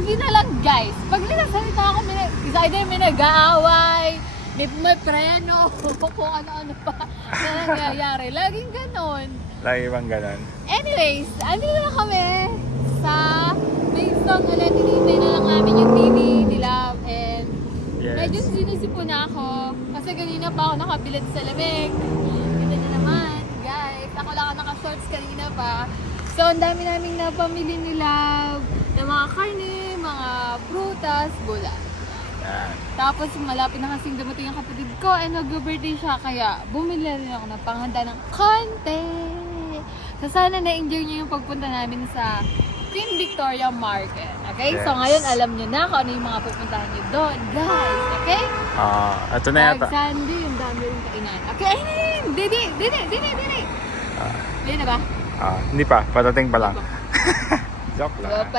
lagi na lang guys, pag nagsasalita ako, is either may nag-aaway, may preno, kung ano-ano pa na nangyayari. Laging ganon. Lagi bang ganon? Anyways, andito na kami sa Maidstone ulit. Hinihintay na lang namin yung TV nila and medyo sinisipo na ako kasi kanina pa ako nakabilad sa lamig. Kita nyo naman, guys. Ako lang ako naka-shorts kanina pa. So, ang dami naming napamili nila ng mga karne, mga prutas, gula. Yan. Tapos malapit na kasing dumating ang kapatid ko and nag-birthday siya kaya bumili rin ako ng panghanda ng konti. So sana na-enjoy niyo yung pagpunta namin sa Queen Victoria Market. Okay? Yes. So ngayon alam niyo na kung ano yung mga pupuntahan niyo doon, guys. Okay? Ito na yata. Pag Sunday, yung dami rin kainan. Okay, ayun! Didi! Ayun na ba? Hindi pa, patating pa lang. Joke lang.